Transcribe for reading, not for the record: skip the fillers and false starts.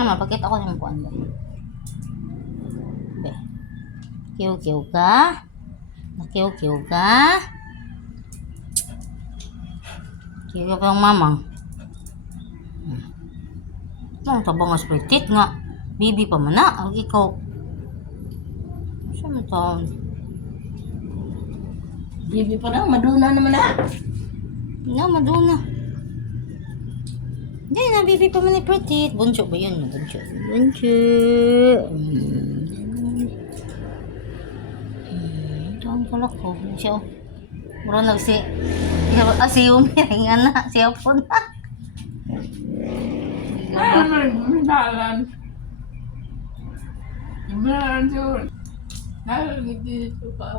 Mama, pakita ko yung kuwan ba. Be. Kiw-kiw ka? Nakiw-kiw ka? Kiw ka pa yung mamang. Ang tabang aspertit nga. Bibi pa man na. Ang ikaw. Saan mo taon? Bibi pa na, maduna naman na. Nga, maduna. Hindi na, bibi pa man ni Petit. Bunso ba yun? Bunso. Bunso. Ito ang kalak ko. Siya. Muro nagsi. Siya umiringan na. Siya po na. Ay, magdalan. Ibaran yun. Nalagit dito pa.